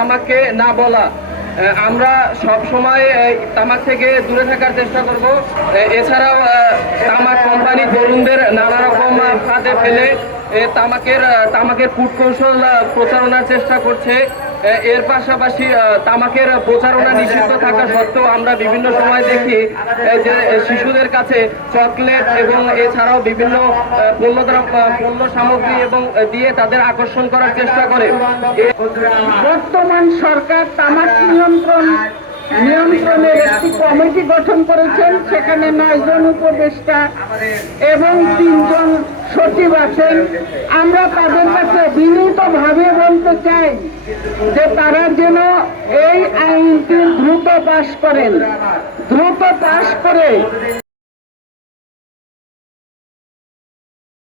তামাককে না বলা। আমরা সব সময় তামাক থেকে দূরে থাকার চেষ্টা করব। এছাড়াও তামাক কোম্পানি তরুণদের নানা রকম ফাঁদে ফেলে তামাকের কূটকৌশল প্রচারণার চেষ্টা করছে। এর পাশাপাশি তামাকের প্রচারণা নিষিদ্ধ থাকা সত্ত্বেও আমরা বিভিন্ন সময় দেখি যে শিশুদের কাছে চকলেট এবং এছাড়াও বিভিন্ন পণ্য সামগ্রী এবং দিয়ে তাদের আকর্ষণ করার চেষ্টা করে। বর্তমান সরকার তামাক নিয়ন্ত্রণের একটি কমিটি গঠন করেছেন। সেখানে 9 জন উপদেষ্টা এবং 3 জন সচিব আছেন। আমরা তাদের কাছে বিনীতভাবে বলতে চাই যে তারা যেন এই আইনটি দ্রুত পাশ করেন, দ্রুত পাশ করে